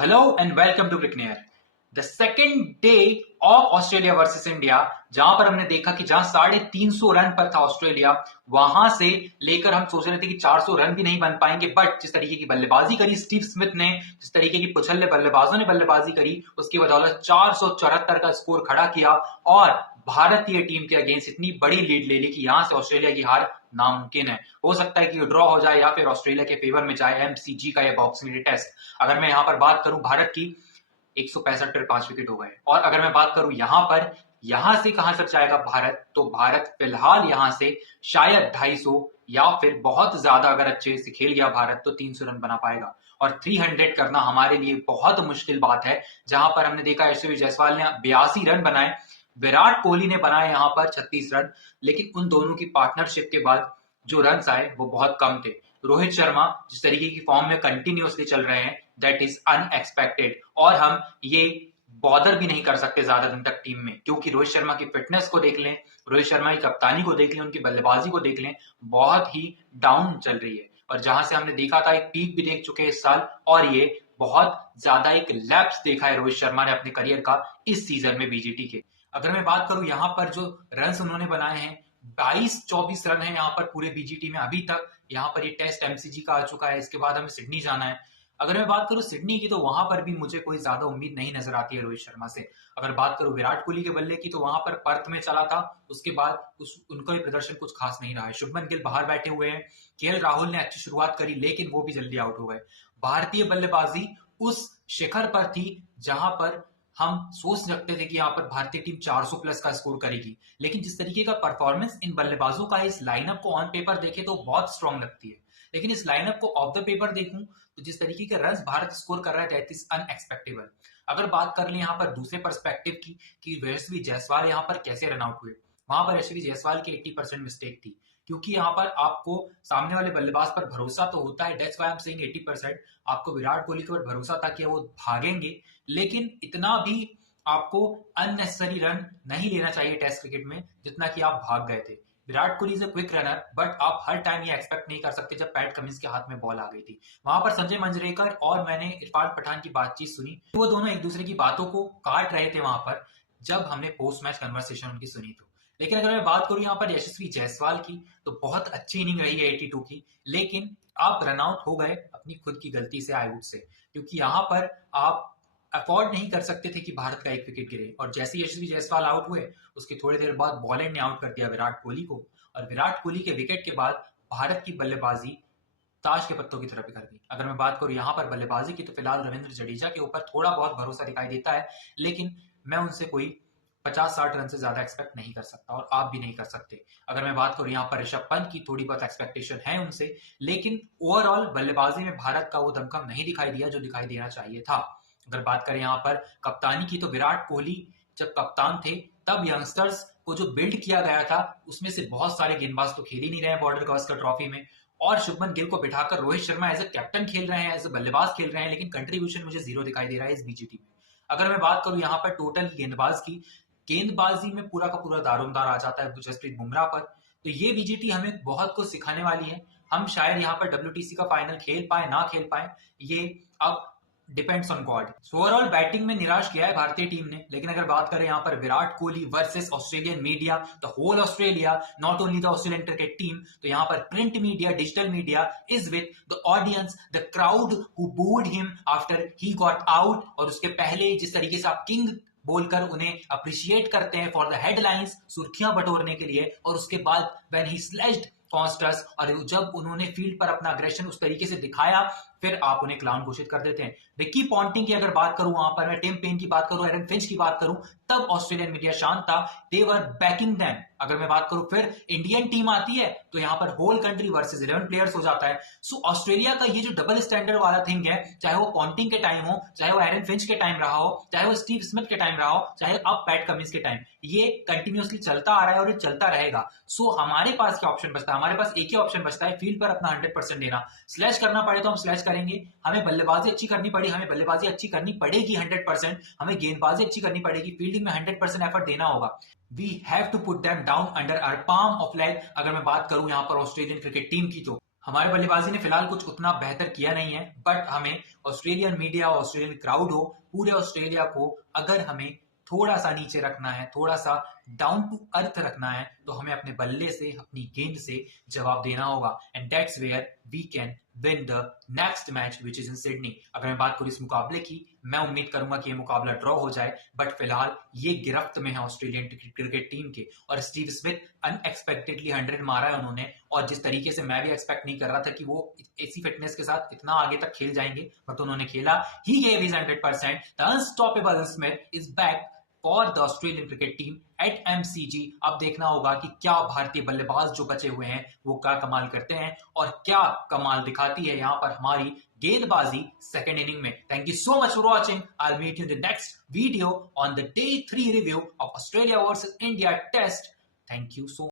hello and welcome to Cricknair. The second day of Australia versus India, जहां पर हमने देखा कि जहां 350 रन पर था ऑस्ट्रेलिया, वहां से लेकर हम सोच रहे थे कि 400 रन भी नहीं बन पाएंगे। बट जिस तरीके की बल्लेबाजी करी स्टीव स्मिथ ने, जिस तरीके की पुछल्ले बल्लेबाजों ने बल्लेबाजी करी, उसकी बदौलत 474 का स्कोर खड़ा किया और भारतीय टीम के अगेंस्ट इतनी बड़ी लीड ले ली कि यहां से ऑस्ट्रेलिया की हार नामुमकिन है। हो सकता है कि ड्रॉ हो जाए या फिर ऑस्ट्रेलिया के फेवर में जाए एमसीजी का या बॉक्सिंग डे टेस्ट। अगर मैं यहां पर बात करूं भारत की, 165 पर 5 विकेट हो गए। और अगर मैं बात करूं यहां से कहां तक जाएगा भारत, तो भारत फिलहाल यहां से शायद 250 या फिर बहुत ज्यादा अगर अच्छे से खेल गया भारत तो 300 रन बना पाएगा। और 300 करना हमारे लिए बहुत मुश्किल बात है, जहां पर हमने देखा यशस्वी जायसवाल ने 82 रन बनाए, विराट कोहली ने बनाए यहां पर 36 रन, लेकिन उन दोनों की पार्टनरशिप के बाद जो रन आए वो बहुत कम थे। रोहित शर्मा जिस तरीके की फॉर्म में कंटिन्यूअसली चल रहे हैं, दैट इज अनएक्सपेक्टेड। और हम ये बॉदर भी नहीं कर सकते ज्यादा दिन तक टीम में, क्योंकि रोहित शर्मा की फिटनेस को देख लें, रोहित शर्मा की कप्तानी को देख लें, उनकी बल्लेबाजी को देख लें, बहुत ही डाउन चल रही है। और जहां से हमने देखा था, एक पीक भी देख चुके हैं इस साल, और ये बहुत ज्यादा एक लैप्स देखा है रोहित शर्मा ने अपने करियर का इस सीजन में बीजीटी के। अगर मैं बात करूं यहाँ पर जो रन उन्होंने बनाए हैं, 22-24 रन है यहाँ पर पूरे बीजीटी में अभी तक। यहाँ पर ये टेस्ट एमसीजी का आ चुका है, इसके बाद हमें सिडनी जाना है। अगर मैं बात करूं सिडनी की, तो वहां पर भी मुझे कोई ज्यादा उम्मीद नहीं नजर आती है रोहित शर्मा से। अगर बात करूं विराट कोहली के बल्ले की, तो वहां पर पर्थ में चला था, उसके बाद उनका भी प्रदर्शन कुछ खास नहीं रहा है। शुभमन गिल बाहर बैठे हुए हैं, केएल राहुल ने अच्छी शुरुआत करी लेकिन वो भी जल्दी आउट हो गए। भारतीय बल्लेबाजी उस शिखर पर थी जहां पर हम सोच सकते थे कि यहाँ पर भारतीय टीम 400 प्लस का स्कोर करेगी, लेकिन जिस तरीके का परफॉर्मेंस इन बल्लेबाजों का इस लाइनअप को ऑन पेपर देखे तो बहुत स्ट्रांग लगती है, लेकिन इस लाइनअप को ऑफ द पेपर देखूं तो जिस तरीके के रन भारत स्कोर कर रहा है, दैट इज अनएक्सपेक्टेबल। अगर बात कर ले यहाँ पर दूसरे पर्सपेक्टिव की कि यशस्वी जायसवाल यहाँ पर कैसे रन आउट हुए, वहां पर यशस्वी जायसवाल की 80% मिस्टेक थी, क्योंकि यहाँ पर आपको सामने वाले बल्लेबाज पर भरोसा तो होता है, that's why I am saying 80%। आपको विराट कोहली के ऊपर भरोसा था कि वो भागेंगे, लेकिन इतना भी आपको अननेसेसरी रन नहीं लेना चाहिए टेस्ट क्रिकेट में जितना कि आप भाग गए थे। Virat Kohli is a quick runner, but आप हर टाइम ये एक्सपेक्ट नहीं कर सकते। जब पैट कमिंस के हाथ में बॉल आ गई थी, वहां पर संजय मंजरेकर और मैंने इरफान पठान की बातचीत सुनी, वो दोनों एक दूसरे की बातों को काट रहे थे वहां पर, जब हमने पोस्ट मैच कन्वर्सेशन उनकी सुनी तो। लेकिन अगर मैं बात करूं यहाँ पर यशस्वी जायसवाल की, तो बहुत अच्छी इनिंग रही है 82 की, लेकिन आप रन आउट हो गए अपनी खुद की गलती से, आई वुड से, क्योंकि यहाँ पर आप अफोर्ड नहीं कर सकते थे कि भारत का एक विकेट गिरे। और जैसे यशस्वी जायसवाल आउट हुए, उसके थोड़ी देर बाद बॉलैंड ने आउट कर दिया विराट कोहली को, और विराट कोहली के विकेट के बाद भारत की बल्लेबाजी ताश के पत्तों की तरफ कर दी। अगर मैं बात करूं यहाँ पर बल्लेबाजी की, तो फिलहाल रविंद्र जडेजा के ऊपर थोड़ा बहुत भरोसा दिखाई देता है, लेकिन मैं उनसे कोई 50-60 रन से ज्यादा एक्सपेक्ट नहीं कर सकता, और आप भी नहीं कर सकते। अगर मैं बात करूं यहाँ पर ऋषभ पंत की, थोड़ी बहुत एक्सपेक्टेशन है उनसे, लेकिन ओवरऑल बल्लेबाजी में भारत का वो दमखम नहीं दिखाई दिया जो दिखाई देना चाहिए था। अगर बात करें यहाँ पर कप्तानी की, तो विराट कोहली जब कप्तान थे तब यंगस्टर्स को जो बिल्ड किया गया था, उसमें से बहुत सारे गेंदबाज तो खेल ही नहीं रहे हैं बॉर्डर गावस्कर ट्रॉफी में, और शुभमन गिल को बिठाकर Rohit Sharma as a captain खेल रहे हैं, एज ए बल्लेबाज खेल रहे हैं, लेकिन कंट्रीब्यूशन मुझे जीरो दिखाई दे रहा है इस बीजीटी में। अगर मैं बात करूं यहाँ पर टोटल गेंदबाज की, गेंदबाजी में पूरा का पूरा दारोमदार आ जाता है जसप्रीत बुमराह पर, तो ये बीजीटी हमें बहुत कुछ सिखाने वाली है। हम शायद यहाँ पर डब्ल्यूटीसी का फाइनल खेल पाए ना खेल पाए, ये अब depends on God. Overall batting में निराश किया है भारतीय टीम ने, लेकिन अगर बात करें यहाँ पर Virat Kohli versus Australian media, the whole Australia, not only the Australian cricket team, तो यहाँ पर print media, digital media is with the audience, the crowd who booed him after he got out. और उसके पहले जिस तरीके से आप किंग बोलकर उन्हें अप्रिशिएट करते हैं फॉर द हेडलाइंस, सुर्खियां बटोरने के लिए, और उसके बाद व्हेन ही स्लेज्ड कॉन्स्टस, और जब उन्होंने फील्ड पर अपना अग्रेशन उस तरीके से दिखाया, फिर आप उन्हें क्लाउन घोषित कर देते हैं। रिकी पॉन्टिंग की अगर बात करूं, वहां पर मैं टिम पेन की बात करूं, एरन फिंच की बात करूं, तब ऑस्ट्रेलियन मीडिया शांत था, दे वर बैकिंग देम। अगर मैं बात करूं फिर इंडियन टीम आती है, तो यहां पर होल कंट्री वर्सेस 11 प्लेयर्स हो जाता है। सो ऑस्ट्रेलिया का ये जो डबल स्टैंडर्ड वाला थिंग है, चाहे वो पॉन्टिंग के टाइम हो, चाहे वो एरन फिंच के टाइम रहा हो, चाहे वो स्टीव स्मिथ के टाइम रहा हो, चाहे अब पैट कमिंस के टाइम, ये कंटिन्यूअसली चलता आ रहा है और ये चलता रहेगा। सो हमारे पास क्या ऑप्शन बचता है? हमारे पास एक ही ऑप्शन बचता है, फील्ड पर अपना 100% देना। स्लैश करना पड़े तो हम स्लैश करेंगे, हमें बल्लेबाजी अच्छी करनी पड़ी, हमें बल्लेबाजी अच्छी करनी पड़ेगी 100%, हमें गेंदबाजी अच्छी करनी पड़ेगी, फील्डिंग में 100% एफर्ट देना होगा। We have to put them down under our palm of leg. अगर मैं बात करूं यहां पर ऑस्ट्रेलियन क्रिकेट टीम की, तो हमारे बल्लेबाजी ने फिलहाल कुछ उतना बेहतर किया नहीं है, बट हमें ऑस्ट्रेलियन मीडिया, ऑस्ट्रेलियन क्राउड हो, पूरे ऑस्ट्रेलिया को अगर हमें थोड़ा सा नीचे रखना है, थोड़ा सा डाउन टू अर्थ रखना है, तो हमें अपने बल्ले से, अपनी गेंद से जवाब देना होगा। And that's where we can win the next match which is in Sydney. अगर मैं बात करूं इस मुकाबले की, मैं उम्मीद करूंगा कि ये मुकाबला ड्रॉ हो जाए, बट फिलहाल ये गिरफ्त में है ऑस्ट्रेलियन क्रिकेट टीम के। और स्टीव स्मिथ अनएक्सपेक्टेडली 100 मारा है उन्होंने, और जिस तरीके से मैं भी एक्सपेक्ट नहीं कर रहा था कि वो ऐसी फिटनेस के साथ इतना आगे तक खेल जाएंगे, बट उन्होंने खेला। He gave his 100%। The unstoppable Smith is back for the Australian cricket team at MCG। अब देखना होगा कि क्या भारतीय बल्लेबाज जो बचे हुए हैं वो क्या कमाल करते हैं और क्या कमाल दिखाती है यहां पर हमारी गेंदबाजी सेकंड इनिंग में। Thank you so much for watching. I will meet you in the next video on the Day 3 review of Australia versus India test. Thank you so